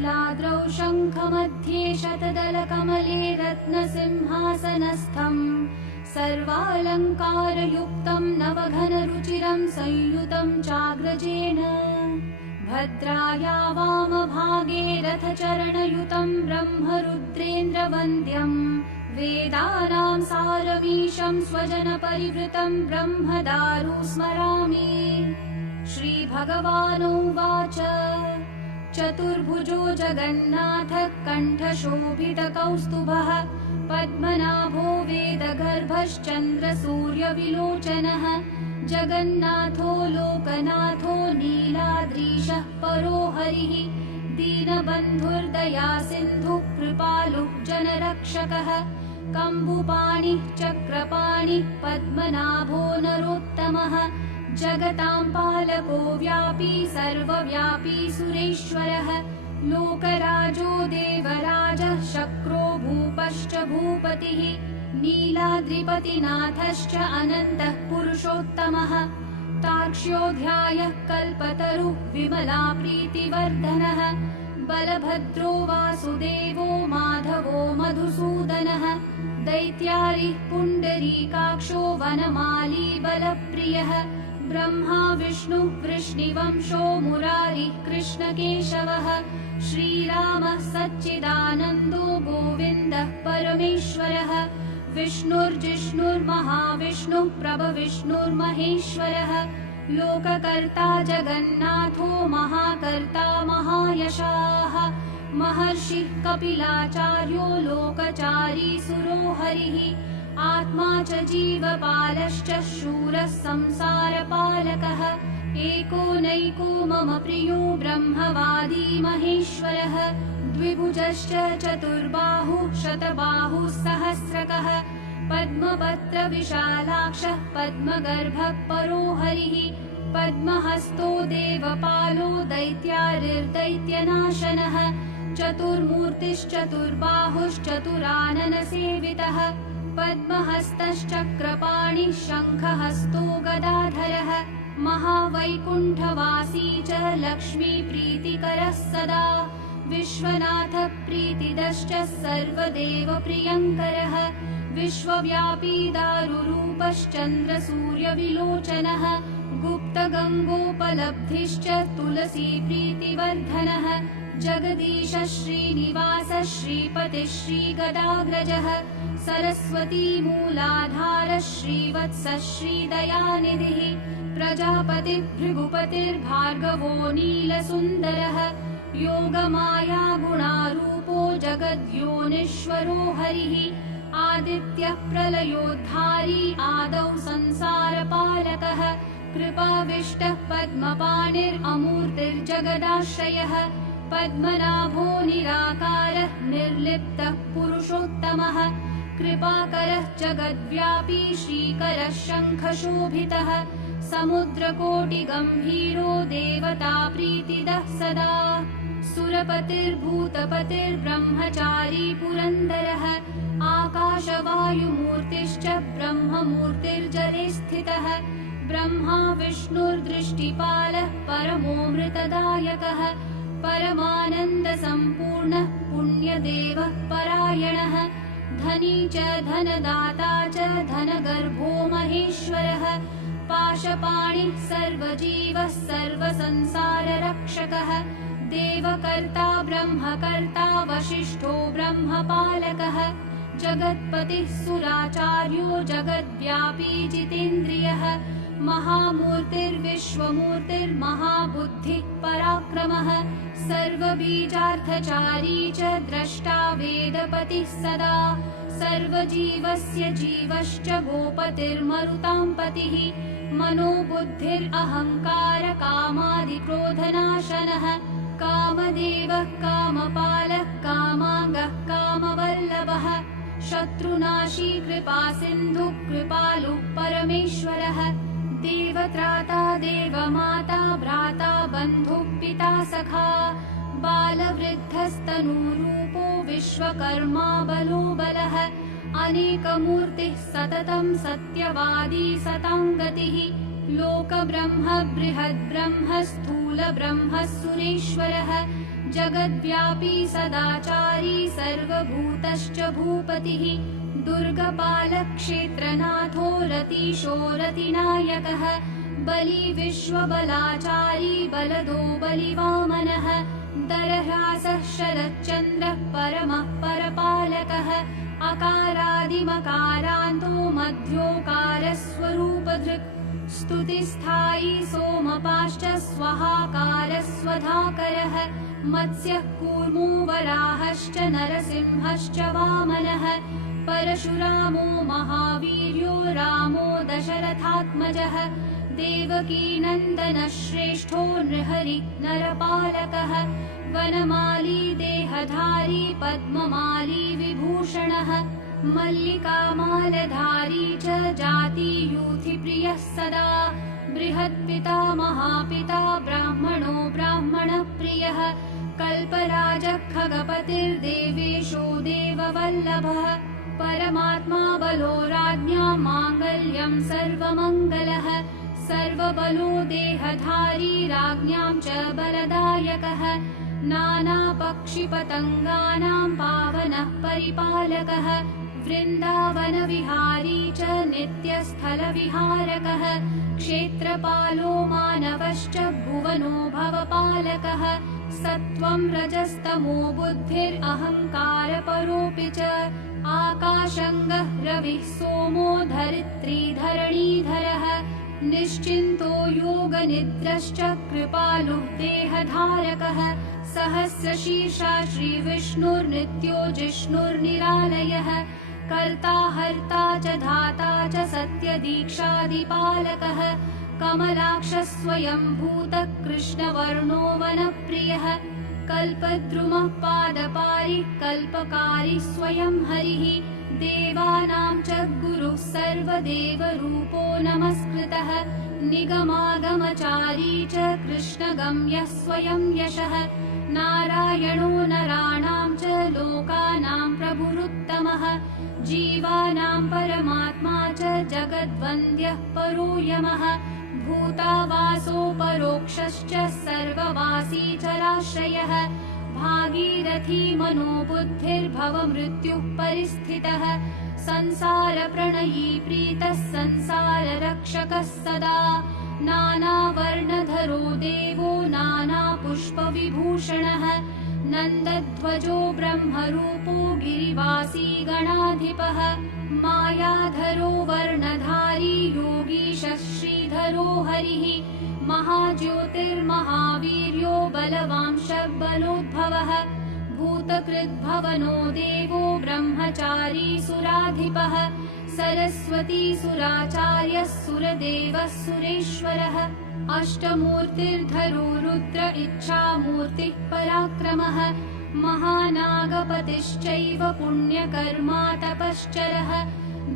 नीलाद्रौ शङ्खमध्ये शतदलकमले रत्नसिंहासनस्थम् सर्वालङ्कारयुक्तं नवघनरुचिरं संयुतं चाग्रजेन भद्राया वामभागे रथचरणयुतं ब्रह्मरुद्रेन्द्रवन्द्यम् वेदानां सारमीशं स्वजनपरिवृतं ब्रह्मदारु स्मरामि। श्रीभगवानुवाच चतुर्भुजो जगन्नाथः कण्ठशोभितकौस्तुभः पद्मनाभो वेदगर्भश्चन्द्रसूर्यविलोचनः जगन्नाथो लोकनाथो नीलाद्रीशः परो हरिः दीनबन्धुर्दयासिन्धुः कृपालुः जनरक्षकः कम्बुपाणिः चक्रपाणिः पद्मनाभो नरोत्तमः जगतां पालको व्यापी सर्वव्यापी सुरेश्वरः लोकराजो देवराजः शक्रो भूपश्च भूपतिः नीलाद्रिपतिनाथश्च अनन्तः पुरुषोत्तमः तार्क्ष्योऽध्यायः कल्पतरुः विमला प्रीतिवर्धनः बलभद्रो वासुदेवो माधवो मधुसूदनः दैत्यारिः पुण्डरीकाक्षो वनमाली बलप्रियः ब्रह्मा विष्णुः वृष्णिवंशो मुरारिः कृष्णकेशवः श्रीरामः सच्चिदानन्दो गोविन्दः परमेश्वरः विष्णुर्जिष्णुर्महाविष्णुः प्रभविष्णुर्महेश्वरः लोककर्ता जगन्नाथो महाकर्ता महायशाः महर्षिः कपिलाचार्यो लोकचारी सुरो हरिः आत्मा च जीवपालश्च शूरः संसारपालकः एको नैको मम प्रियो ब्रह्मवादी महेश्वरः द्विभुजश्च चतुर्बाहुः शतबाहुः सहस्रकः पद्मपत्रविशालाक्षः पद्मगर्भः परो हरिः पद्महस्तो देवपालो दैत्यारिर्दैत्यनाशनः चतुर्मूर्तिश्चतुर्बाहुश्चतुराननसेवितः पद्महस्तश्चक्रपाणिः शङ्खहस्तो गदाधरः महावैकुण्ठवासी च लक्ष्मीप्रीतिकरः सदा विश्वनाथः प्रीतिदश्च सर्वदेवप्रियङ्करः विश्वव्यापी दारुरूपश्चन्द्रसूर्यविलोचनः गुप्तगङ्गोपलब्धिश्च तुलसीप्रीतिवर्धनः जगदीश श्रीनिवासः श्रीपतिः श्रीगदाग्रजः सरस्वतीमूलाधारः श्रीवत्सः श्रीदयानिधिः प्रजापतिः भृगुपतिर्भार्गवो नीलसुन्दरः योगमाया गुणारूपो जगद्योनीश्वरो हरिः आदित्यः प्रलयोद्धारी आदौ संसारपालकः कृपाविष्टः पद्मपाणिरमूर्तिर्जगदाश्रयः पद्मनाभो निराकारः निर्लिप्तः पुरुषोत्तमः कृपाकरः जगद्व्यापी श्रीकरः शङ्खशोभितः समुद्रकोटिगम्भीरो देवताप्रीतिदः सदा सुरपतिर्भूतपतिर्ब्रह्मचारी पुरन्दरः आकाशवायुमूर्तिश्च ब्रह्ममूर्तिर्जले स्थितः ब्रह्मा विष्णुर्दृष्टिपालः परमोऽमृतदायकः परमानन्दसम्पूर्णः पुण्यदेवः परायणः धनी च धनदाता च धनगर्भो महेश्वरः पाशपाणिः सर्वजीवः सर्वसंसाररक्षकः देवकर्ता ब्रह्मकर्ता वसिष्ठो ब्रह्मपालकः जगत्पतिः सुराचार्यो जगद्व्यापी जितेन्द्रियः महामूर्तिर्विश्वमूर्तिर्महाबुद्धिः पराक्रमः सर्वबीजार्थचारी च द्रष्टा वेदपतिः सदा सर्वजीवस्य जीवश्च गोपतिर्मरुतां पतिः मनोबुद्धिरहङ्कारकामादिक्रोधनाशनः कामदेवः कामपालः कामाङ्गः कामवल्लभः शत्रुनाशी कृपासिन्धुः कृपालुः परमेश्वरः देवत्राता देवमाता भ्राता बन्धुः पिता सखा बालवृद्धस्तनूरूपो विश्वकर्मा बलो बलः अनेकमूर्तिः सततं सत्यवादी सताङ्गतिः लोकब्रह्म बृहद्ब्रह्म स्थूलब्रह्म सुरेश्वरः जगद्व्यापी सदाचारी सर्वभूतश्च भूपतिः दुर्गपालक्षेत्रनाथो रतीशो रतिनायकः बली विश्वबलाचारी बलदो बलिवामनः दरह्रासः शरच्चन्द्रः परमः परपालकः अकारादिमकारान्तो मध्योकारस्वरूपधृक् स्तुतिस्थायी सोमपाश्च स्वहाकारस्वधाकरः मत्स्यः कूर्मो वराहश्च नरसिंहश्च वामनः परशुरामो महावीर्यो रामो दशरथात्मजः देवकीनन्दनः श्रेष्ठो नृहरि नरपालकः वनमाली देहधारी पद्ममाली विभूषणः मल्लिकामालधारी च जातियूथिप्रियः सदा बृहत्पिता महापिता ब्राह्मणो ब्राह्मणप्रियः कल्पराजः खगपतिर्देवेशो देववल्लभः परमात्मा बलो राज्ञां माङ्गल्यं सर्वमङ्गलः सर्वबलो देहधारी राज्ञां च बलदायकः नानापक्षिपतङ्गानां पावनः परिपालकः वृन्दावनविहारी च नित्यस्थलविहारकः क्षेत्रपालो मानवश्च भुवनो भवपालकः सत्त्वं रजस्तमो बुद्धिरहङ्कारपरोऽपि च आकाशङ्गः रविः सोमो धरित्री धरणीधरः निश्चिन्तो योगनिद्रश्च कृपालुः देहधारकः सहस्रशीर्षा श्रीविष्णुर्नित्यो जिष्णुर्निरालयः कर्ता हर्ता च धाता च सत्यदीक्षादिपालकः कमलाक्षः स्वयंभूतः कृष्णवर्णो वनप्रियः कल्पद्रुमः पादपारिः कल्पकारी स्वयं हरिः देवानां च गुरुः सर्वदेवरूपो नमस्कृतः निगमागमचारी च कृष्णगम्यः स्वयं यशः नारायणो नराणां च लोकानां प्रभुरुत्तमः जीवानां परमात्मा च जगद्वन्द्यः परो यमः भूतावासो परोक्षश्च सर्ववासी चराश्रयः भागीरथी मनोबुद्धिर्भवमृत्युः परिस्थितः संसारप्रणयी प्रीतः संसाररक्षकः सदा नानावर्णधरो देवो नानापुष्पविभूषणः नन्दध्वजो ब्रह्मरूपो गिरिवासी गणाधिपः मायाधरो वर्णधारी योगीशः श्रीधरो हरिः महाज्योतिर्महावीर्यो बलवांशः बलोद्भवः भूतकृद्भवनो देवो ब्रह्मचारी सुराधिपः सरस्वती सुराचार्यः सुरदेवः सुरेश्वरः अष्टमूर्तिर्धरो रुद्र इच्छामूर्तिः पराक्रमः महानागपतिश्चैव पुण्यकर्मा तपश्चरः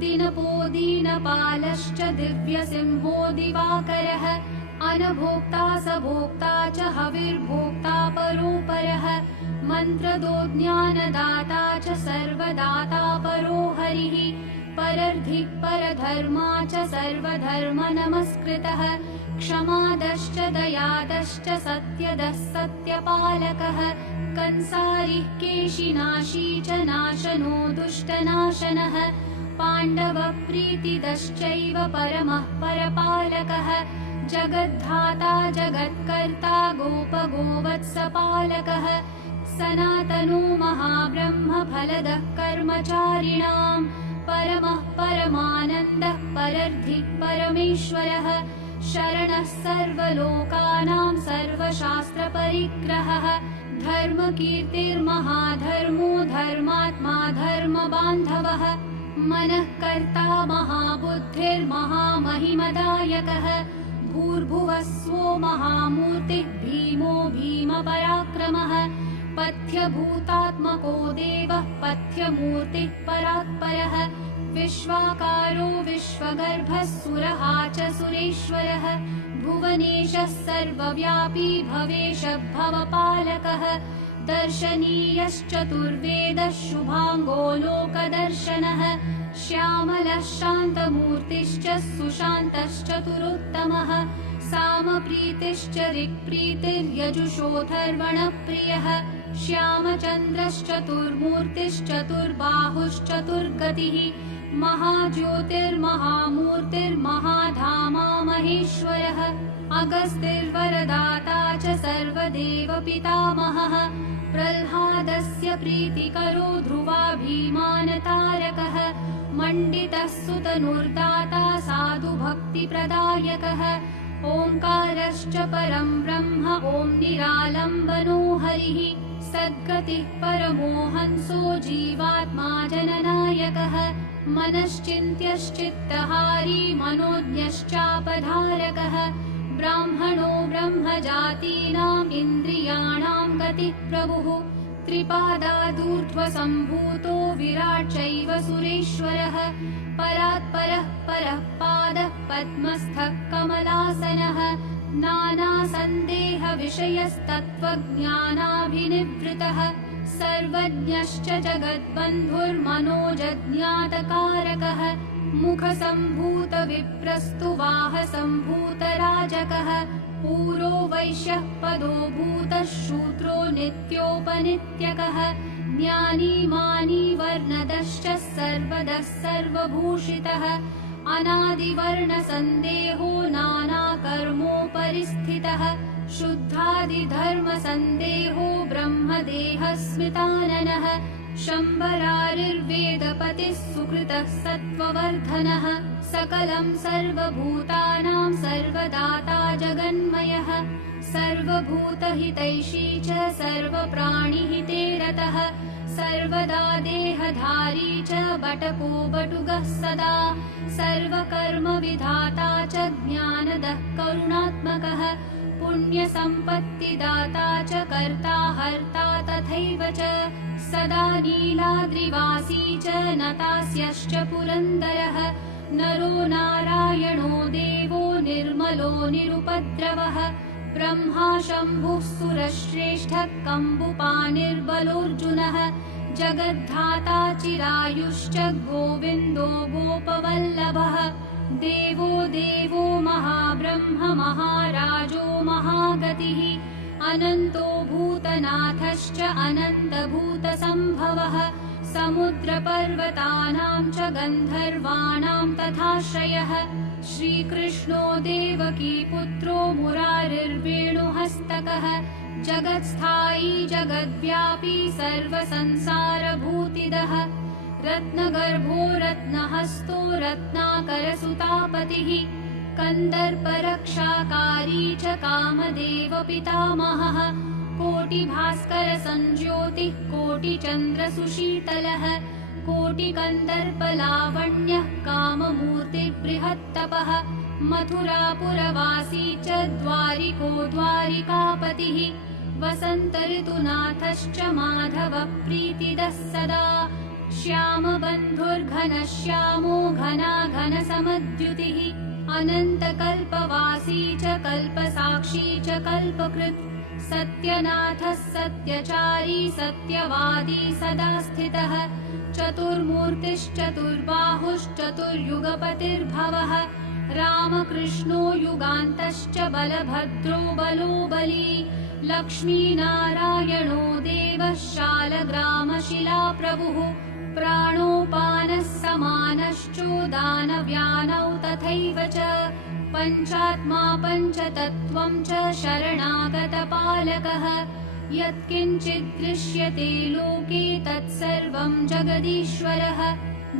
दिनपो दीनपालश्च दिव्यसिंहो दिवाकरः अनभोक्ता सभोक्ता च हविर्भोक्ता परोपरः मन्त्रदो ज्ञानदाता च सर्वदाता परो हरिः परर्धिः परधर्मा च सर्वधर्म नमस्कृतः क्षमादश्च दयादश्च सत्यदः सत्यपालकः कंसारिः केशिनाशी च नाशनो दुष्टनाशनः पाण्डवप्रीतिदश्चैव परमः परपालकः जगद्धाता जगत्कर्ता गोपगोवत्सपालकः सनातनो महाब्रह्म फलदः कर्मचारिणां परमः परमानन्दः परर्धिः परमेश्वरः शरणः सर्वलोकानां सर्वशास्त्रपरिग्रहः धर्मकीर्तिर्महाधर्मो धर्मात्मा धर्मबान्धवः मनः कर्ता महाबुद्धिर्महामहिमदायकः भूर्भुवस्वो महामूर्तिः भीमो भीमपराक्रमः पथ्यभूतात्मको देवः पथ्यमूर्तिः परात्परः विश्वाकारो विश्वगर्भः सुरः च सुरेश्वरः भुवनेशः सर्वव्यापी भवेशः भवपालकः दर्शनीयश्चतुर्वेदः शुभाङ्गो लोकदर्शनः श्यामलः शान्तमूर्तिश्च सुशान्तश्चतुरोत्तमः सामप्रीतिश्च ऋक्प्रीतिर्यजुषोऽथर्वणप्रियः श्यामचन्द्रश्चतुर्मूर्तिश्चतुर्बाहुश्चतुर्गतिः महाज्योतिर्महामूर्तिर्महाधामा महेश्वरः अगस्तिर्वरदाता च सर्वदेवपितामहः प्रह्लादस्य प्रीतिकरो ध्रुवा भीमानतारकः मण्डितः सुतनुर्दाता साधुभक्तिप्रदायकः ओङ्कारश्च परं ब्रह्म ॐ निरालम्बनो हरिः सद्गतिः परमो हंसो जीवात्मा जननायकः मनश्चिन्त्यश्चित्तहारी मनोज्ञश्चापधारकः ब्राह्मणो ब्रह्मजातीनाम् इन्द्रियाणां गतिः प्रभुः त्रिपादादूर्ध्वसम्भूतो विराट् चैव सुरेश्वरः परात्परः परः पादः पद्मस्थः कमलासनः नानासन्देहविषयस्तत्त्वज्ञानाभिनिवृतः सर्वज्ञश्च जगद्बन्धुर्मनोजज्ञातकारकः मुखसम्भूतविप्रस्तु वाहसम्भूतराजकः पूरो वैश्यः पदो भूतः शूद्रो नित्योपनित्यकः ज्ञानी मानी वर्णदश्च सर्वदः सर्वभूषितः अनादिवर्णसन्देहो नानाकर्मोपरिस्थितः शुद्धादिधर्मसन्देहो ब्रह्मदेहस्मिताननः शम्बरारिर्वेदपतिः सुकृतः सत्त्ववर्धनः सकलं सर्वभूतानां सर्वदाता जगन्मयः सर्वभूतहितैषी च सर्वप्राणिहिते रतः सर्वदा देहधारी च बटको बटुगः सदा सर्वकर्मविधाता च ज्ञानदः करुणात्मकः पुण्यसम्पत्तिदाता च कर्ता हर्ता तथैव च सदा नीलाद्रिवासी च नतास्यश्च पुरन्दरः नरो नारायणो देवो निर्मलो निरुपद्रवः ब्रह्मा शम्भुः सुरश्रेष्ठः कम्बुपानिर्बलोऽर्जुनः जगद्धाता चिरायुश्च गोविन्दो गोपवल्लभः देवो देवो महाब्रह्म महाराजो महागतिः अनन्तो भूतनाथश्च अनन्तभूतसम्भवः समुद्रपर्वतानां च गन्धर्वाणां तथाश्रयः श्रीकृष्णो देवकीपुत्रो मुरारिर्वेणुहस्तकः जगत्स्थायी जगद्व्यापी सर्वसंसारभूतिदः रत्नगर्भो रत्नहस्तो रत्नाकरसुतापतिः कन्दर्परक्षाकारी च कामदेव पितामहः कोटिभास्करसञ्ज्योतिः कोटिचन्द्रसुशीतलः कोटिकन्दर्पलावण्यः काममूर्तिर्बृहत्तपः मथुरापुरवासी च द्वारिको द्वारिकापतिः वसन्तऋतुनाथश्च माधवप्रीतिदः सदा श्यामबन्धुर्घनश्यामो घनाघनसमद्युतिः अनन्तकल्पवासी च कल्पसाक्षी च कल्पकृत् सत्यनाथः सत्यचारी सत्यवादी सदा स्थितः चतुर्मूर्तिश्चतुर्बाहुश्चतुर्युगपतिर्भवः रामकृष्णो युगान्तश्च बलभद्रो बलो बली लक्ष्मीनारायणो देवः शालग्रामशिलाप्रभुः प्राणोपानः समानश्चोदानव्यानौ तथैव च पञ्चात्मा पञ्चतत्त्वं च शरणागतपालकः यत्किञ्चिद्दृश्यते लोके तत्सर्वं जगदीश्वरः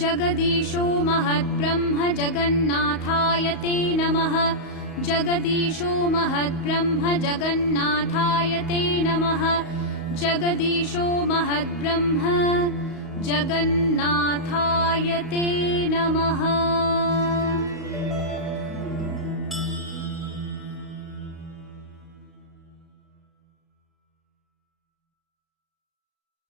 जगदीशो महद्ब्रह्म जगन्नाथाय ते नमः जगदीशो महद्ब्रह्म जगन्नाथाय ते नमः जगदीशो महद्ब्रह्म जगन्नाथाय ते नमः।